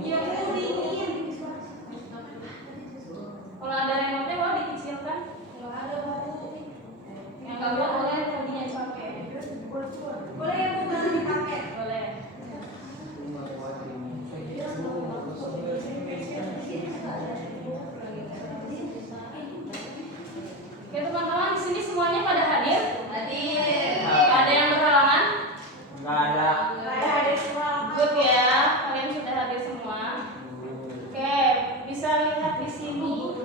Yang itu dingin. Kalau ada remote mau dikecilkan? Nggak ada mau. Yang nggak boleh tadinya dipakai. Boleh yang bukan dipakai? Boleh. Oke teman-teman, di sini semuanya pada hadir? Hadir. Ada yang berhalangan? Nggak ada. Hadir semua. Good ya, kalian sudah hadir semua. Oke, bisa lihat di sini.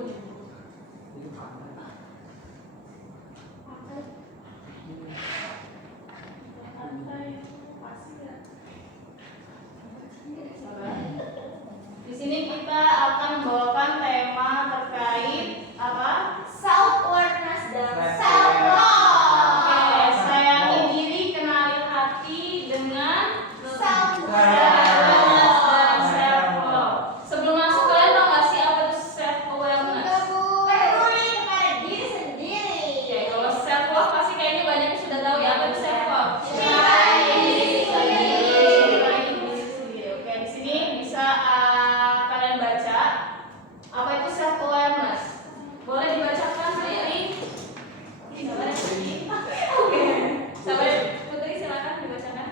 Di sini kita akan membawakan tema terkait apa? Self-awareness dan Oke, self-love. sayangi diri, kenali hati dengan Self-awareness. dan self-love. Sebelum masuk kalian tahu nggak sih apa itu self-awareness? Peduli kepada diri sendiri. Oke, kalau self-love pasti kayaknya banyak yang sudah tahu ya apa itu self-love. Cintai diri sendiri. Cintai diri sendiri. Oke, di sini bisa kalian baca apa itu self-awareness. Boleh dibacakan sendiri? Sabar ya, Putri. Oke, sabar ya, Putri, silakan dibacakan.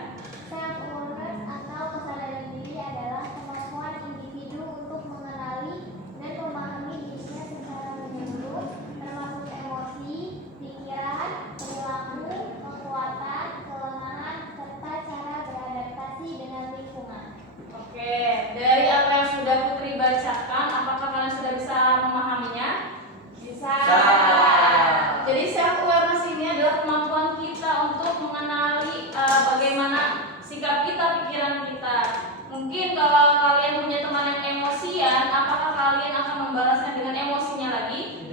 Self-awareness atau kesadaran diri adalah kemampuan individu untuk mengenali dan memahami dirinya secara menyeluruh, termasuk emosi, pikiran, perilaku, kekuatan, kelemahan, serta cara beradaptasi dengan lingkungan. Oke, dari apa yang sudah Putri bacakan, apakah kalian sudah bisa memahaminya? Bisa. Jadi self-awareness ini adalah kemampuan kita untuk mengenali bagaimana sikap kita, pikiran kita. Mungkin kalau kalian punya teman yang emosian, apakah kalian akan membalasnya dengan emosinya lagi?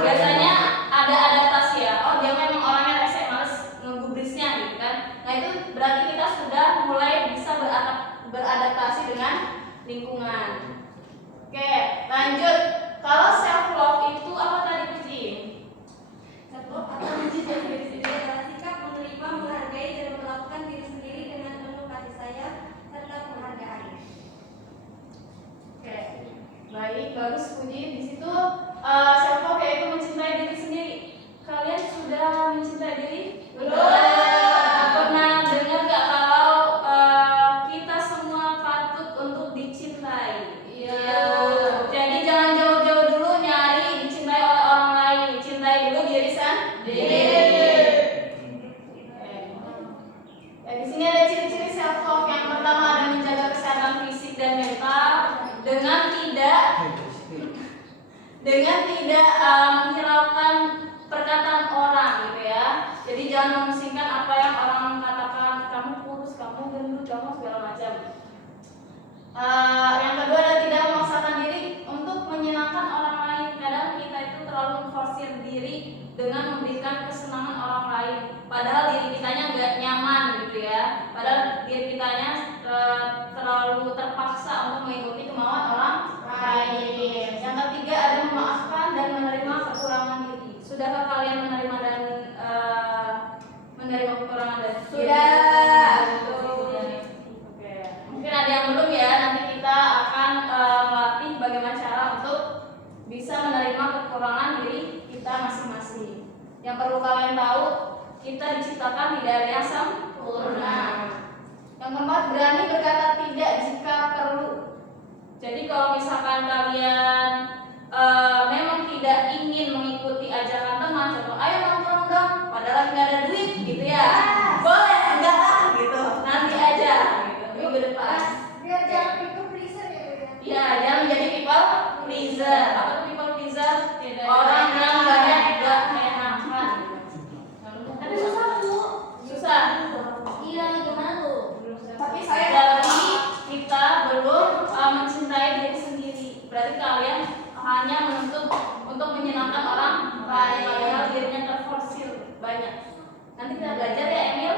Biasanya ada adaptasi ya. Oh, dia memang orangnya rese, males ngegubrisnya gitu kan. Nah, itu berarti kita sudah mulai bisa beradaptasi dengan lingkungan. Oke, lanjut. Kalau self love itu apa tadi, Puji? Self-love atau mencintai diri sendiri adalah sikap menerima, menghargai, dan memperlakukan diri sendiri dengan penuh kasih sayang serta penghargaan. Oke, baik, bagus Puji. Di situ self love yaitu mencintai diri sendiri. Kalian sudah mencintai diri? Pernah dengar gak kalau kita semua patut untuk dicintai? Jadi jangan jauh-jauh dulu nyari dicintai oleh orang lain. Cintai dulu diri sendiri. Ya, di sini ada ciri-ciri self love. Yang pertama ada menjaga kesehatan fisik dan mental dengan tidak menghiraukan perkataan orang gitu ya. Jadi jangan memusingkan apa yang orang katakan, kamu kurus, kamu gendut, kamu segala macam. Yang kedua ada tidak memaksakan diri untuk menyenangkan orang lain. Kadang kita itu terlalu memforsir diri dengan memberikan kesenangan orang lain, padahal diri kitanya nggak nyaman gitu ya. Padahal diri kitanya terlalu terpaksa untuk mengikuti kemauan orang lain. Yang ketiga ada memaafkan dan menerima kekurangan diri. Sudahkah kalian menerima dan menerima kekurangan dan Oke, mungkin ada yang belum ya. Nanti kita akan melatih bagaimana cara untuk bisa menerima kekurangan diri kita masing-masing. Yang perlu kalian tahu, kita diciptakan tidak ada yang sempurna. Yang keempat, berani berkata tidak jika perlu. Jadi kalau misalkan kalian memang tidak ingin mengikuti ajakan teman, contoh ayo nongkrong dong, padahal nggak ada duit gitu ya, boleh enggak lah gitu, nanti aja gitu, minggu depan. Biar jangan people pleaser ya. Iya, jangan menjadi people pleaser. Apa tuh people pleaser? Orang yang banyak gak enakan. Tapi susah tuh. Susah. Iya, gimana tuh? Tapi berarti kita belum mencintai diri sendiri. Berarti kalian hanya menuntut untuk menyenangkan orang lain, padahal dirinya terforsir banyak. Nanti kita belajar ya, Emil.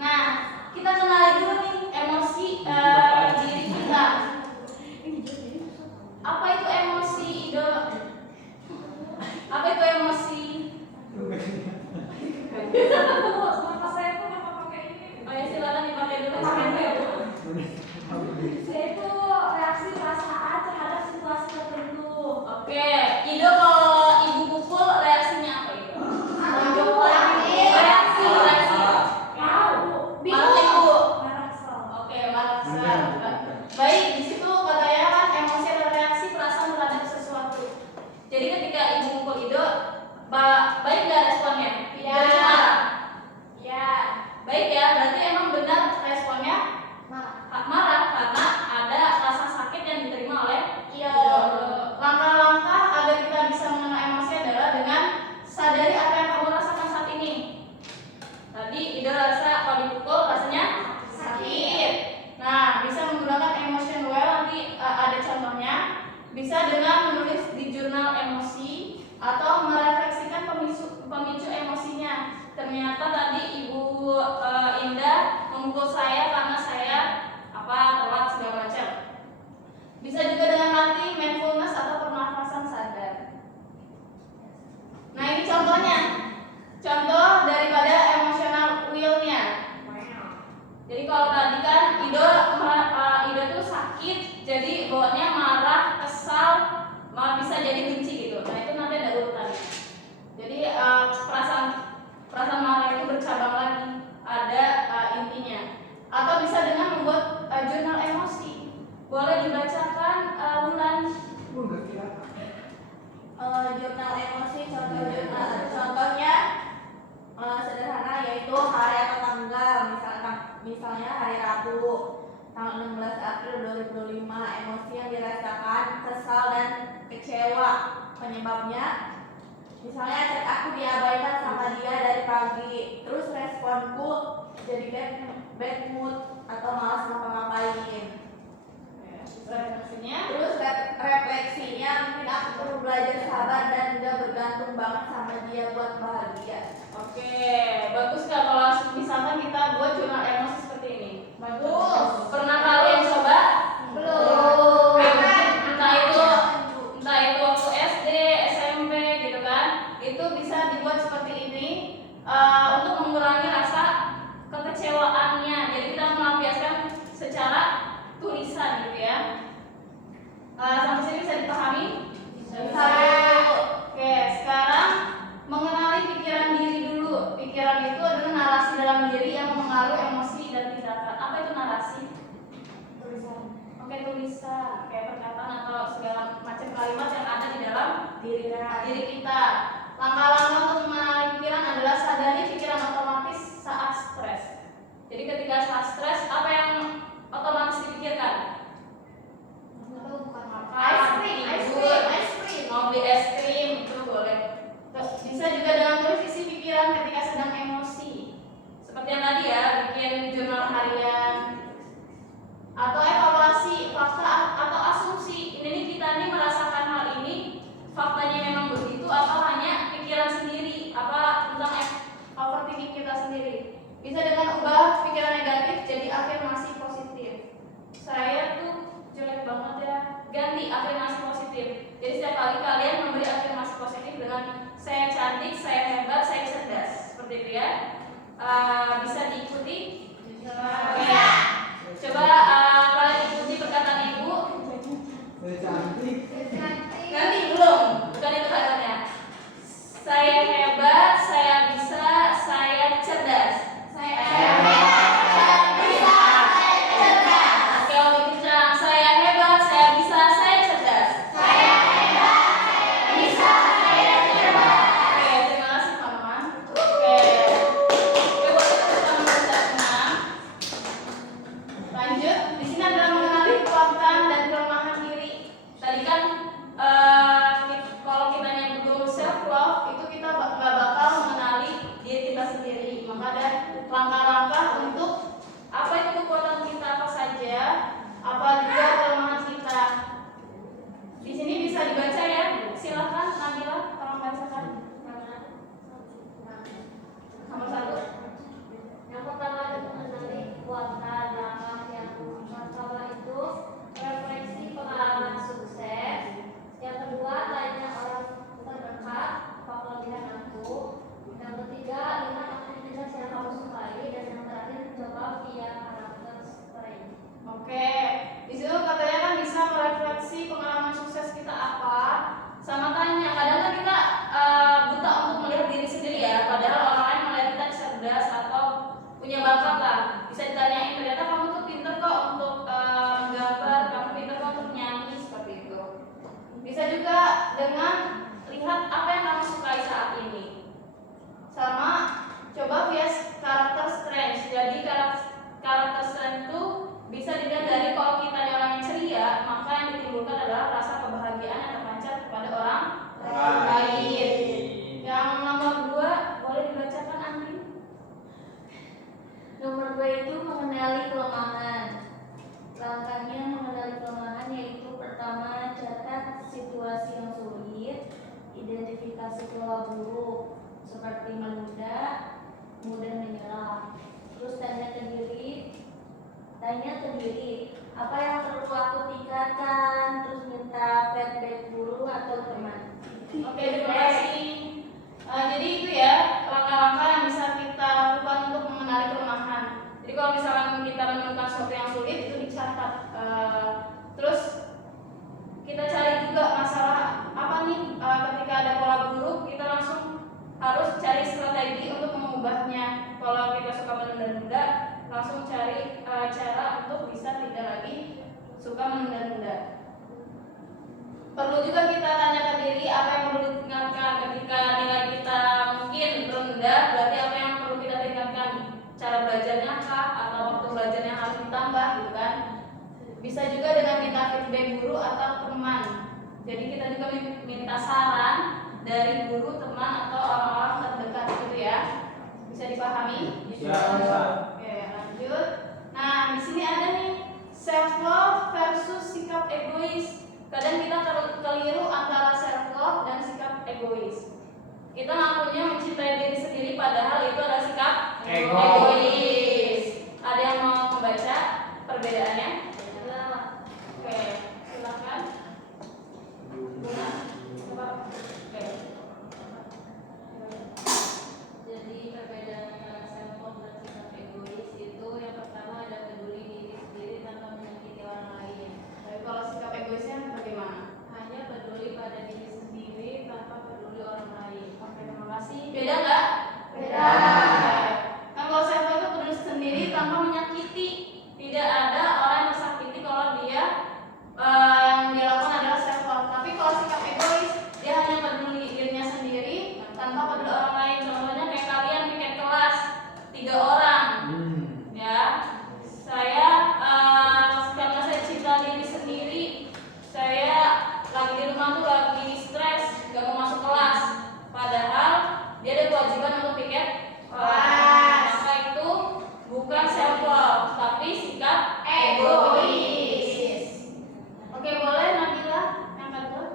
Nah, kita kenali dulu nih emosi diri kita. Apa itu emosi, Ido? Apa itu emosi? Bapak saya tuh apa pakai ini? Oh ya, silakan Jadi kalau tadi kan Ido tuh sakit, jadi bawaannya marah, kesal, malah bisa jadi benci gitu. Nah itu nanti ada urutannya. Jadi perasaan marah itu bercabang lagi, ada intinya. Atau bisa dengan membuat jurnal emosi. Boleh dibacakan Wulan. Jurnal emosi, contohnya sederhana yaitu hari atau tanggal, misalnya hari Rabu tanggal 16 April 2025. Emosi yang dirasakan kesal dan kecewa, penyebabnya misalnya chat aku diabaikan sama dia dari pagi, terus responku jadi bad mood atau malas ngapa-ngapain. Terus refleksinya mungkin aku perlu belajar sabar dan gak bergantung banget sama dia buat bahagia. Oke, bagus nggak kalau misalkan kita buat jurnal emosi seperti ini? Bagus. Pernah kalian coba? Belum. Entah itu waktu SD, SMP gitu kan? Itu bisa dibuat seperti ini untuk mengurangi rasa kekecewaannya. Jadi kita melampiaskan secara tulisan gitu ya. Sampai sini bisa dipahami? Bisa. Oke, sekarang mengenali pikiran diri dulu. Pikiran itu adalah narasi dalam diri yang mengaruh emosi dan tindakan. Apa itu narasi? Tulisan. Oke, tulisan, kayak perkataan atau segala macam kalimat yang ada di dalam diri kita. Langkah-langkah untuk mengenali pikiran adalah sadari pikiran otomatis saat stres. Jadi ketika saat stres, apa yang otomatis dipikirkan? Ice cream. Mau beli es krim itu boleh. Bisa juga dengan tulis isi pikiran ketika sedang emosi. Seperti yang tadi ya, bikin jurnal harian. Atau evaluasi fakta atau asumsi. Ini kita nih merasakan hal ini, faktanya memang begitu atau hanya pikiran sendiri, apa tentang overthinking kita sendiri. Bisa dengan ubah pikiran negatif jadi afirmasi positif. Saya tuh jelek banget ya, ganti afirmasi positif. Jadi setiap kali kalian memberi afirmasi positif dengan saya cantik, saya hebat, saya cerdas, seperti itu ya. Bisa diikuti? Bisa. Coba kalian ikuti perkataan ibu. Saya cantik. Ganti belum? Bukan itu katanya. Saya hebat, saya bisa, saya cerdas. Saya hebat, saya bisa, saya cerdas. Oke, lebih kencang. Saya hebat, saya bisa, saya cerdas. Saya hebat, saya bisa, saya cerdas. Oke, terima kasih teman-teman. Oke, coba kita membaca tenang. Lanjut. Di sini adalah mengenali kekuatan dan kelemahan diri. Tadi kan kalau kita belum self love itu kita nggak bakal mengenali diri kita sendiri. Maka ada langkah-langkah untuk apa itu kekuatan kita apa saja, apa juga kelemahan kita. Di sini bisa dibaca ya. Silakan Nabila, tolong bacakan. Nomor 1. Yang pertama itu mengenali kekuatan. Langkah yang pertama itu refleksi pengalaman sukses. Yang kedua, tanya orang terdekat apa kelebihan aku. Yang ketiga, lihat aktivitas yang kamu sukai. Dan yang terakhir, coba via karakter strength. Oke, di situ katanya kan bisa merefleksi pengalaman sukses kita apa, sama tanya. Kadang kan kita buta untuk melihat diri sendiri ya, padahal orang lain melihat kita cerdas atau punya bakat lah. Bisa ditanyain, ternyata kamu tuh pinter kok untuk menggambar, kamu pinter kok untuk nyanyi, seperti itu. Bisa juga dengan lihat apa yang kamu sukai saat ini. Sama coba via karakter strength. Jadi karakter strength itu bisa dilihat dari kalau kita orang yang ceria, maka yang ditimbulkan adalah rasa kebahagiaan yang terpancar kepada orang lain. Yang nomor 2 boleh dibacakan Andri. Nomor 2 itu mengenali kelemahan. Langkahnya mengenali kelemahan yaitu pertama, catat situasi yang sulit, identifikasi pola buruk seperti menunda, mudah menyerah. Terus tanya ke diri, apa yang perlu aku tingkatkan? Terus minta feedback guru atau teman. Oke, terima kasih. Jadi itu ya langkah-langkah yang bisa kita lakukan untuk mengenali kelemahan. Jadi kalau misalkan sesuatu yang sulit itu dicatat. Terus kita cari juga masalah apa nih, ketika ada pola buruk kita langsung harus cari strategi untuk mengubahnya. Kalau kita suka menunda-nunda, langsung cari cara untuk bisa tidak lagi suka menunda-nunda. Perlu juga kita tanyakan diri apa yang perlu ditingkatkan ketika nilai kita mungkin rendah, berarti apa yang perlu kita tingkatkan, cara belajarnya kah atau waktu belajarnya harus ditambah gitu kan. Bisa juga dengan minta feedback guru atau teman. Jadi kita juga minta saran dari guru, teman atau orang-orang terdekat gitu ya. Bisa dipahami? Bisa. Oke, lanjut. Nah, di sini ada nih self love versus sikap egois. Kadang kita keliru antara self love dan sikap egois. Kita ngakunya mencintai diri sendiri padahal itu adalah sikap egois. Ada yang mau membaca perbedaannya? Oke, silakan. Bunga. Oke. Jadi perbedaan antara self love dan sikap egois itu yang pertama ada peduli diri sendiri tanpa menyakiti orang lain. Tapi kalau sikap egoisnya bagaimana? Hanya peduli pada diri sendiri tanpa peduli orang lain. Oke, terima kasih. Beda nggak? Beda. Kan kalau self love itu peduli sendiri tanpa menyakiti. Tidak ada orang yang tersakiti kalau dia yang dia lakukan adalah self love. Tapi kalau sikap egois, dia hanya peduli dirinya sendiri tanpa peduli orang lain. Contohnya kayak kalian bikin kelas 3 orang, ya. Saya karena saya cinta diri sendiri, saya lagi di rumah tuh lagi stres, gak mau masuk kelas. Padahal dia ada kewajiban untuk piket kelas. Maka itu bukan self love, tapi sikap egois. Oke, boleh Nabila yang kedua?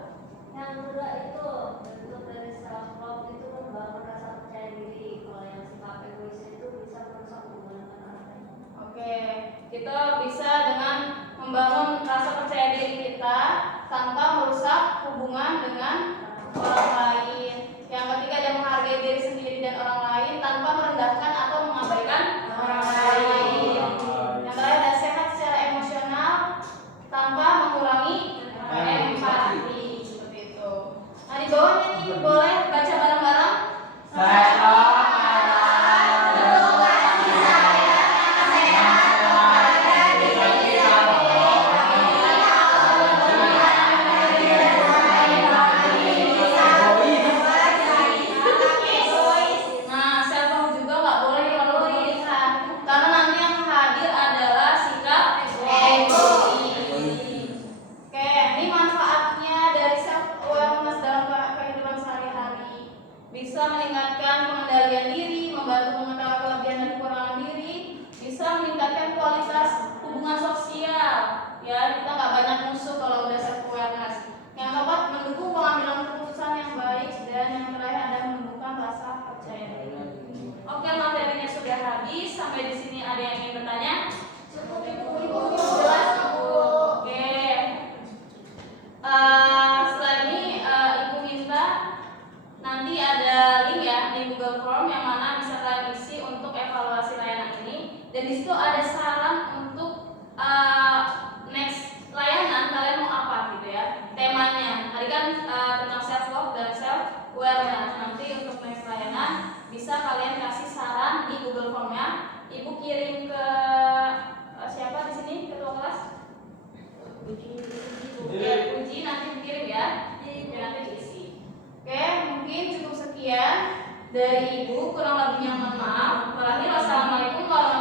Yang kedua itu bentuk dari self love itu membangun rasa percaya diri. Kalau yang sikap egois itu bisa merusak hubungan dengan orang lain. Oke, kita bisa dengan membangun rasa percaya diri kita tanpa merusak hubungan dengan orang lain. Yang ketiga ada menghargai diri sendiri dan orang lain tanpa merendahkan atau mengabaikan orang lain. Yang terakhir ada sehat secara emosional tanpa mengurangi empati. Seperti itu. Nah, di bawahnya nih boleh baca bareng-bareng. Nah, self love juga nggak boleh egois, karena nanti yang hadir adalah sikap egois. Oke, ini manfaatnya dari self awareness dalam kehidupan sehari-hari. Bisa meningkatkan pengendalian diri, membantu mengetahui kelebihan dan kekurangan diri, bisa meningkatkan kualitas hubungan sosial. Ya, kita nggak banyak musuh kalau udah self awareness. Yang keempat, mendukung pengambilan keputusan yang baik, dan yang terakhir ada menumbuhkan rasa percaya diri. Oke, materinya sudah habis. Sampai di sini ada yang ingin bertanya? Cukup Jelas, Ibu. Oke. Setelah ini Ibu minta nanti ada link ya di Google Form yang mana bisa kalian isi untuk evaluasi layanan ini. Dan di situ ada saran untuk next layanan kalian mau apa gitu ya. Temanya tadi kan tentang self love dan self awareness. Nanti untuk next layanan bisa kalian kasih saran di Google Form-nya. Ibu kirim ke siapa di sini, ketua kelas? Uji nanti dikirim ya. Nanti diisi. Oke, mungkin cukup sekian dari Ibu. Kurang lebihnya mohon maaf. Terakhir, wassalamualaikum warahmatullahi